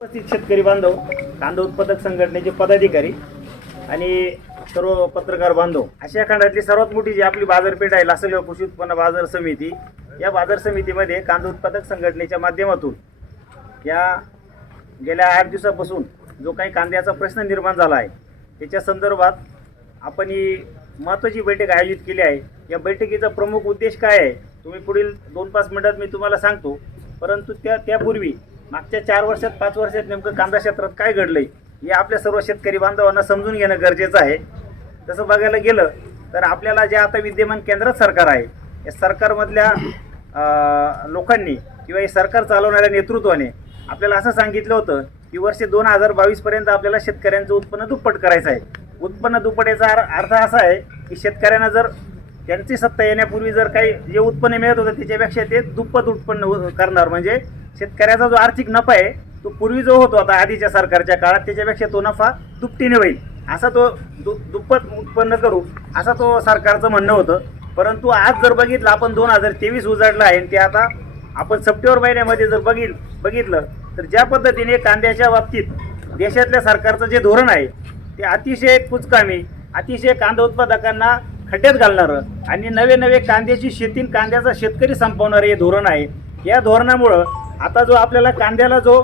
उपस्थित शेतकरी बांधव, कांदा उत्पादक संघटनेचे पदाधिकारी आणि सर्व पत्रकार बांधव, आशिया खंडातली सर्वात मोठी जी आपली बाजारपेठ आहे लासलगाव कृषी उत्पन्न बाजार समिती, या बाजार समितीमध्ये कांदा उत्पादक संघटनेच्या माध्यमातून या गेल्या 8 दिवसापासून जो काही कांद्याचा प्रश्न निर्माण झाला आहे त्याच्या संदर्भात आपण ही महत्त्वाची बैठक आयोजित केली आहे। या बैठकीचा प्रमुख उद्देश काय आहे तुम्ही पुढील 2-5 मिनिटात मी तुम्हाला सांगतो, परंतु त्यापूर्वी मागच्या 4 वर्षात 5 वर्षात नेमकं कांदा क्षेत्रात काय घडलंय हे आपल्या सर्व शेतकरी बांधवांना समजून घेणं गरजेचं आहे। तसं बघायला गेलं तर आपल्याला जे आता विद्यमान केंद्र सरकार आहे या सरकारमधल्या लोकांनी किंवा हे सरकार चालवणाऱ्या नेतृत्वाने आपल्याला असं सांगितलं होतं की वर्ष 2022 पर्यंत आपल्याला शेतकऱ्यांचं उत्पन्न दुप्पट करायचं आहे। उत्पन्न दुप्पट याचा अर्थ असा आहे की शेतकऱ्यांना जर त्यांची सत्ता येण्यापूर्वी जर काही जे उत्पन्न मिळत होतं त्याच्यापेक्षा ते दुप्पट उत्पन्न करणार, म्हणजे शेतकऱ्याचा जो आर्थिक नफा आहे तो पूर्वी जो होतो आता आधीच्या सरकारच्या काळात त्याच्यापेक्षा तो नफा दुपटीने होईल, असा तो दुप्पट उत्पन्न करू असा तो सरकारचं म्हणणं होतं। परंतु आज जर बघितलं आपण 2023 उजाडलं आहे ते आता आपण सप्टेंबर महिन्यामध्ये जर बघितलं तर ज्या पद्धतीने कांद्याच्या बाबतीत देशातल्या सरकारचं जे धोरण आहे ते अतिशय कुचकामी, अतिशय कांदा उत्पादकांना खड्ड्यात घालणारं आणि नवे कांद्याची शेती, कांद्याचा शेतकरी संपवणारं हे धोरण आहे। या धोरणामुळं आता जो आपल्याला कांद्याला जो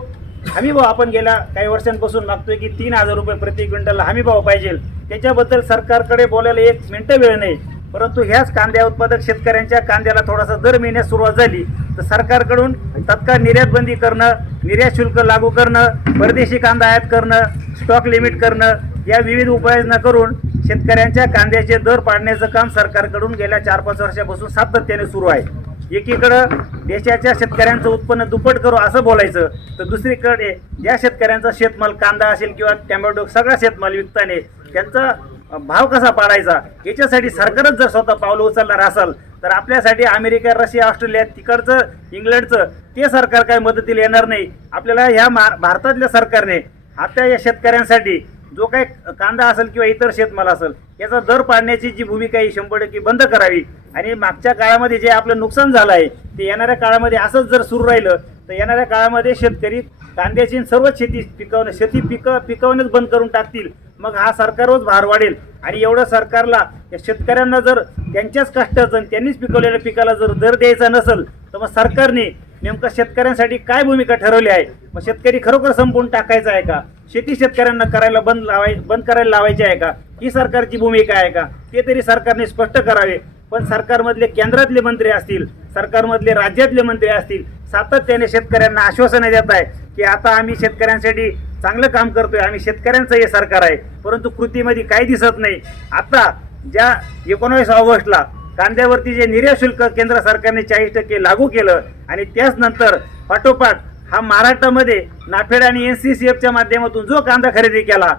हमीभाव आपण गेल्या काही वर्षांपासून मागतोय की 3000 रुपये प्रति क्विंटलला हमीभाव पाहिजे, त्याच्याबद्दल सरकारकडे बोलायला 1 मिनिट वेळ नाही। परंतु ह्याच कांद्या उत्पादक शेतकऱ्यांच्या कांद्याला थोडासा दर मिळण्यास सुरुवात झाली तर सरकारकडून तत्काळ निर्यात बंदी करणं, निर्यात शुल्क लागू करणं, परदेशी कांदा आयात करणं, स्टॉक लिमिट करणं या विविध उपाययोजना करून शेतकऱ्यांच्या कांद्याचे दर पाडण्याचं काम सरकारकडून गेल्या 4-5 वर्षापासून सातत्याने सुरू आहे। एकीकडं देशाच्या शेतकऱ्यांचं उत्पन्न दुप्पट करू असं बोलायचं तर दुसरीकडे ज्या शेतकऱ्यांचा शेतमाल कांदा असेल किंवा टोमॅटो सगळा शेतमाल विकताना त्यांचा भाव कसा पाडायचा याच्यासाठी सरकारच जर स्वतः पावलं उचलणार असेल तर आपल्यासाठी अमेरिका, रशिया, ऑस्ट्रेलिया तिकडचं इंग्लंडचं ते सरकार काही मदतीला येणार नाही। आपल्याला ह्या भारतातल्या सरकारने आता या शेतकऱ्यांसाठी जो काही कांदा असेल किंवा इतर शेतमाल असेल याचा दर पाडण्याची जी भूमिका आहे 100% बंद करावी आणि मागच्या काळामध्ये जे आपलं नुकसान झालं आहे ते येणाऱ्या काळामध्ये असंच जर सुरू राहिलं तर येणाऱ्या काळामध्ये शेतकरी कांद्याची सर्व शेती पिकवणेच बंद करून टाकतील, मग हा सरकारवरच भार वाढेल। आणि एवढं सरकारला या शेतकऱ्यांना जर त्यांच्याच कष्टाचं आणि त्यांनीच पिकवलेल्या पिकाला जर दर द्यायचा नसेल तर मग सरकारने नेमकं शेतकऱ्यांसाठी काय भूमिका ठरवली आहे? मग शेतकरी खरोखर संपवून टाकायचा आहे का? शेती शेतकऱ्यांना करायला बंद करायला लावायची आहे का? ही सरकारची भूमिका आहे का? ते तरी सरकारने स्पष्ट करावे। पण सरकारमधले केंद्रातले मंत्री असतील, सरकारमधले राज्यातले मंत्री असतील, सातत्याने शेतकऱ्यांना आश्वासने देत आहे की आता आम्ही शेतकऱ्यांसाठी चांगलं काम करतोय, आम्ही शेतकऱ्यांचं हे सरकार आहे, परंतु कृतीमध्ये काही दिसत नाही। आता ज्या 19 ऑगस्टला कांद्यावरती जे निर्यात शुल्क केंद्र सरकारने 40% लागू केलं आणि त्याच नंतर पाठोपाठ हा महाराष्ट्रामध्ये नाफेड आणि NCCFच्या माध्यमातून जो कांदा खरेदी केला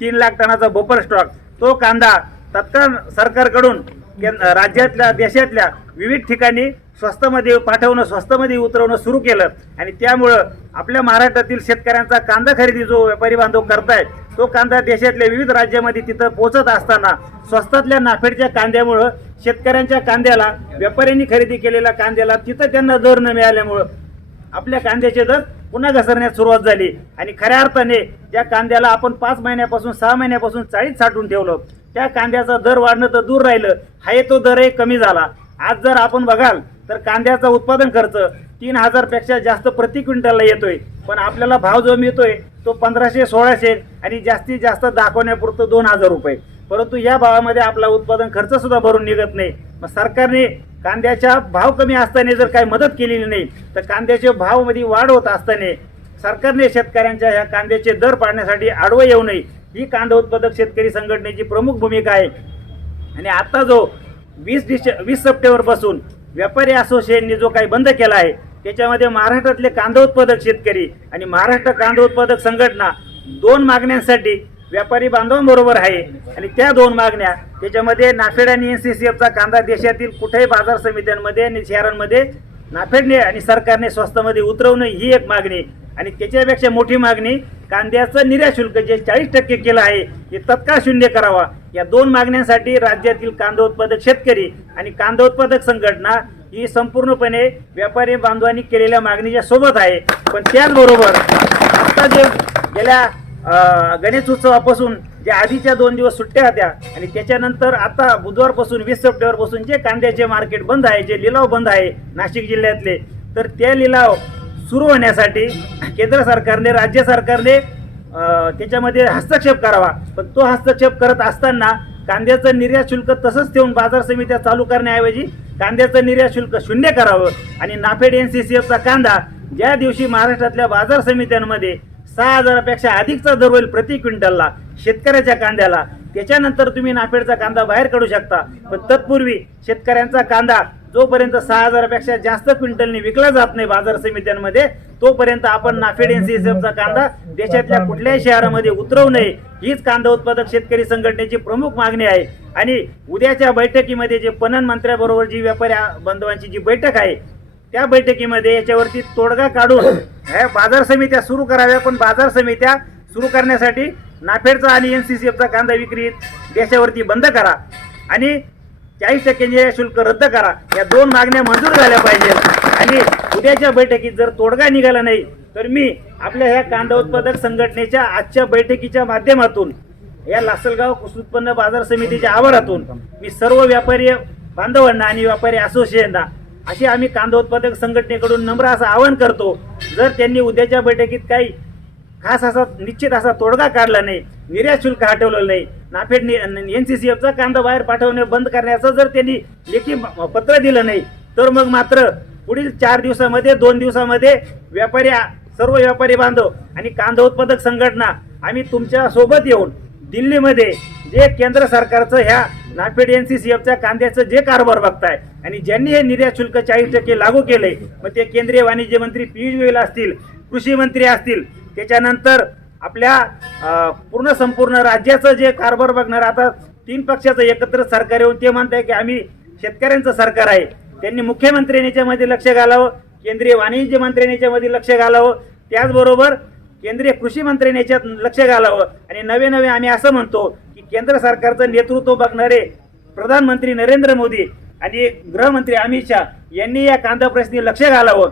3 लाख टनाचा बफर स्टॉक, तो कांदा तत्काळ सरकारकडून राज्यातल्या देशातल्या विविध ठिकाणी स्वस्तामध्ये पाठवणं, स्वस्तामध्ये उतरवणं सुरू केलं आणि त्यामुळं आपल्या महाराष्ट्रातील शेतकऱ्यांचा कांदा खरेदी जो व्यापारी बांधव करतायत तो कांदा देशातल्या विविध राज्यामध्ये तिथं पोहोचत असताना स्वस्तातल्या नाफेडच्या कांद्यामुळं शेतकऱ्यांच्या कांद्याला, व्यापाऱ्यांनी खरेदी केलेल्या कांद्याला तिथं त्यांना दर न मिळाल्यामुळं आपल्या कांद्याचे दर पुन्हा घसरण्यास सुरुवात झाली आणि खऱ्या अर्थाने ज्या कांद्याला आपण 5 महिन्यापासून 6 महिन्यापासून 40 साठवून ठेवलं त्या कांद्याचा दर वाढणं तर दूर राहिलं, हा तो दरही कमी झाला। आज जर आपण बघाल तर कांद्याचा उत्पादन खर्च 3000 पेक्षा जास्त प्रति क्विंटलला येतोय, पण आपल्याला भाव जो मिळतोय तो 1500-1600 आणि जास्तीत जास्त दाखवण्यापुरतं 2000 रुपये, परंतु या भावामध्ये आपला उत्पादन खर्च सुद्धा भरून निघत नाही। मग सरकारने कांद्याचा भाव कमी असताना जर काही मदत केलेली नाही तर कांद्याच्या भावामध्ये वाढ होत असताना सरकारने शेतकऱ्यांच्या ह्या कांद्याचे दर पाडण्यासाठी आडवं येऊ नये, ही कांदा उत्पादक शेतकरी संघटनेची प्रमुख भूमिका आहे। आणि आता जो 20 सप्टेंबरपासून व्यापारी असोसिएशनने जो काही बंद केला आहे त्याच्यामध्ये महाराष्ट्रातले कांदा उत्पादक शेतकरी आणि महाराष्ट्र कांदा उत्पादक संघटना 2 मागण्यांसाठी व्यापारी बांधवांबरोबर आहे आणि त्या 2 मागण्या त्याच्यामध्ये नाफेड आणि NCCFचा कांदा देशातील कुठेही बाजार समित्यांमध्ये आणि शहरांमध्ये नाफेडने आणि सरकारने स्वस्तामध्ये उतरवणं ही एक मागणी आणि त्याच्यापेक्षा मोठी मागणी कांद्याचं निर्यात शुल्क जे 40% केलं आहे हे तत्काळ शून्य करावा। या 2 मागण्यांसाठी राज्यातील कांदा उत्पादक शेतकरी आणि कांदा उत्पादक संघटना ही संपूर्णपणे व्यापारी बांधवांनी केलेल्या मागणीच्या सोबत आहे। पण त्याचबरोबर आता जे गेल्या गणेश उत्सवापासून जे आधीच्या 2 दिवस सुट्ट्या होत्या आणि त्याच्यानंतर आता बुधवारपासून 20 सप्टेंबरपासून जे कांद्याचे मार्केट बंद आहे, जे लिलाव बंद आहे नाशिक जिल्ह्यातले, तर ते लिलाव सुरू होण्यासाठी केंद्र सरकारने, राज्य सरकारने त्याच्यामध्ये हस्तक्षेप करावा. पण तो हस्तक्षेप करत असताना कांद्याचं निर्यात शुल्क तसंच ठेवून बाजार समित्या चालू करण्याऐवजी कांद्याचं निर्यात शुल्क शून्य करावं आणि नाफेड NCCFचा कांदा ज्या दिवशी महाराष्ट्रातल्या बाजार समित्यांमध्ये 6,000पेक्षा अधिकचा दर होईल प्रति क्विंटलला शेतकऱ्याच्या कांद्याला, त्याच्यानंतर तुम्ही नाफेडचा कांदा बाहेर काढू शकता. पण तत्पूर्वी शेतकऱ्यांचा कांदा जोपर्यंत 6,000पेक्षा जास्त क्विंटलने विकला जात नाही बाजार समित्यांमध्ये, तोपर्यंत आपण नाफेड NCCFचा कांदा देशातल्या कुठल्याही शहरामध्ये उतरवू नये, हीच कांदा उत्पादक शेतकरी संघटनेची प्रमुख मागणी आहे. आणि उद्याच्या बैठकीमध्ये जे पणन मंत्र्याबरोबर जी व्यापारी बांधवांची जी बैठक आहे, त्या बैठकीमध्ये याच्यावरती तोडगा काढून ह्या बाजार समित्या सुरू कराव्या. पण बाजार समित्या सुरू करण्यासाठी नाफेडचा आणि NCCFचा कांदा विक्री देशावरती बंद करा आणि 40% निर्यात शुल्क रद्द करा. या 2 मागण्या मंजूर झाल्या पाहिजेत. आणि उद्याच्या बैठकीत जर तोडगा निघाला नाही तर मी आपल्या ह्या कांदा उत्पादक संघटनेच्या आजच्या बैठकीच्या माध्यमातून या लासलगाव कृषी उत्पन्न बाजार समितीच्या आवारातून मी सर्व व्यापारी बांधवांना आणि व्यापारी असोसिएशनना अशी आम्ही कांदा उत्पादक संघटनेकडून नम्र असं आवाहन करतो, जर त्यांनी उद्याच्या बैठकीत काही खास असा निश्चित असा तोडगा काढला नाही, निर्यात शुल्क हटवलं नाही, नाफेड NCCFचा कांदा बाहेर पाठवणे बंद करण्याचं जर त्यांनी लेखी पत्र दिलं नाही, तर मग मात्र पुढील 4 दिवसामध्ये 2 दिवसामध्ये सर्व व्यापारी बांधव आणि कांदा उत्पादक संघटना आम्ही तुमच्या सोबत येऊन दिल्लीमध्ये जे केंद्र सरकारचं ह्या नाफेड NCCFच्या कांद्याचं जे कारभार बघताय आणि ज्यांनी हे निर्यात शुल्क 40% लागू केलंय, मग ते केंद्रीय वाणिज्य मंत्री पियुष गोयल असतील, कृषी मंत्री असतील, त्याच्यानंतर आपल्या संपूर्ण राज्याचं जे कारभार बघणार आता 3 पक्षाचं एकत्र सरकार येऊन ते म्हणत आहे की आम्ही शेतकऱ्यांचं सरकार आहे, त्यांनी मुख्यमंत्र्यांनी याच्यामध्ये लक्ष घालावं, केंद्रीय वाणिज्य मंत्र्यांनी याच्यामध्ये लक्ष घालावं, त्याचबरोबर केंद्रीय कृषी मंत्र्यांनी याच्यात लक्ष घालावं. आणि नवे आम्ही असं म्हणतो की केंद्र सरकारचं नेतृत्व बघणारे प्रधानमंत्री नरेंद्र मोदी आणि गृहमंत्री अमित शहा यांनी या कांदा प्रश्नी लक्ष घालावं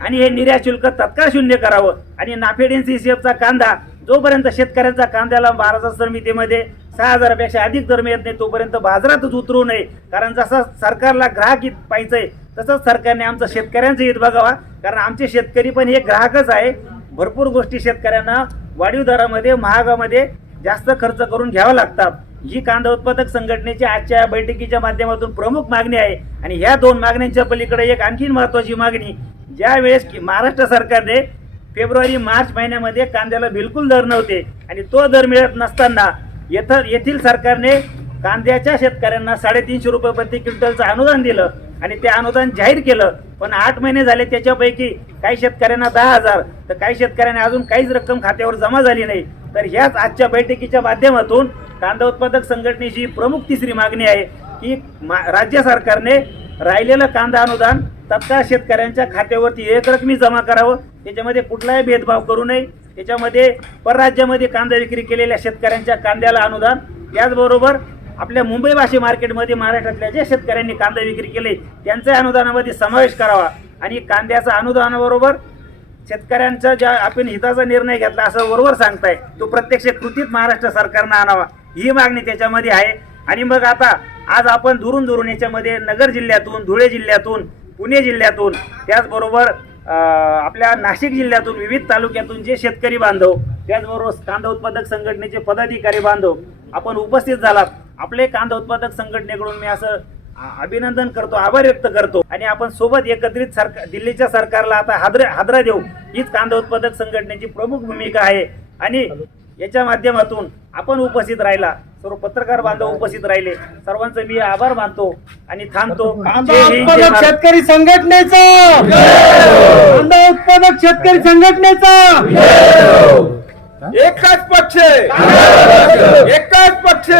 आणि हे निर्यात शुल्क तत्काळ शून्य करावं. आणि नाफेड NCCFचा कांदा जोपर्यंत शेतकऱ्यांचा कांद्याला बाजार समितीमध्ये 6,000पेक्षा अधिक दर मिळत नाही तोपर्यंत बाजारातच उतरू नये. कारण जसं सरकारला ग्राहक हित पाहिजे तसंच सरकारने आमचं शेतकऱ्यांचं हित बघावा, कारण आमचे शेतकरी पण हे ग्राहकच आहे. भरपूर गोष्टी शेतकऱ्यांना वाढीव दरामध्ये महागामध्ये जास्त खर्च करून घ्यावा लागतात. ही कांदा उत्पादक संघटनेच्या आजच्या बैठकीच्या माध्यमातून प्रमुख मागणी आहे. आणि ह्या 2 मागण्यांच्या पलीकडे एक आणखीन महत्त्वाची मागणी, ज्या वेळेस महाराष्ट्र सरकारने फेब्रुवारी-मार्च महिन्यामध्ये कांद्याला बिलकुल दर नव्हते आणि तो दर मिळत नसताना येथील सरकारने कांद्याच्या शेतकऱ्यांना 350 रुपये प्रति क्विंटलचं अनुदान दिलं आणि ते अनुदान जाहीर केलं. पण 8 महिने झाले, त्याच्यापैकी काही शेतकऱ्यांना 10,000 तर काही शेतकऱ्यांना अजून काहीच रक्कम खात्यावर जमा झाली नाही. तर ह्याच आजच्या बैठकीच्या माध्यमातून कांदा उत्पादक संघटनेची प्रमुख 3री मागणी आहे की राज्य सरकारने राहिलेलं कांदा अनुदान तत्काळ शेतकऱ्यांच्या खात्यावरती एकरकमी जमा करावं, त्याच्यामध्ये कुठलाही भेदभाव करू नये. त्याच्यामध्ये परराज्यामध्ये कांदा विक्री केलेल्या शेतकऱ्यांच्या कांद्याला अनुदान, त्याचबरोबर आपल्या मुंबई भाषी मार्केटमध्ये महाराष्ट्रातल्या ज्या शेतकऱ्यांनी कांदा विक्री केले त्यांच्या अनुदानामध्ये समावेश करावा. आणि कांद्याचा अनुदानाबरोबर शेतकऱ्यांचा ज्या आपण हिताचा निर्णय घेतला असं बरोबर सांगताय, तो प्रत्यक्ष कृतीत महाराष्ट्र सरकारनं आणावा, ही मागणी त्याच्यामध्ये आहे. आणि मग आता आज आपण दुरून याच्यामध्ये नगर जिल्ह्यातून, धुळे जिल्ह्यातून, पुणे जिल्ह्यातून, त्याचबरोबर आपल्या नाशिक जिल्ह्यातून विविध तालुक्यातून जे शेतकरी बांधव, त्याचबरोबर कांदा उत्पादक संघटनेचे पदाधिकारी बांधव आपण उपस्थित झालात. आपले कांदा उत्पादक संघटनेकडून मी असं अभिनंदन करतो, आभार व्यक्त करतो. आणि आपण सोबत एकत्रित दिल्लीच्या सरकारला आता हादरा देऊ, हीच कांदा उत्पादक संघटनेची प्रमुख भूमिका आहे. आणि याच्या माध्यमातून आपण उपस्थित राहिला, सर्व पत्रकार बांधव उपस्थित राहिले, सर्वांचे मी आभार मानतो आणि थांबतो. कांदा उत्पादक शेतकरी संघटनेचा, कांदा उत्पादक शेतकरी संघटनेचा एकच पक्ष, एकच पक्ष.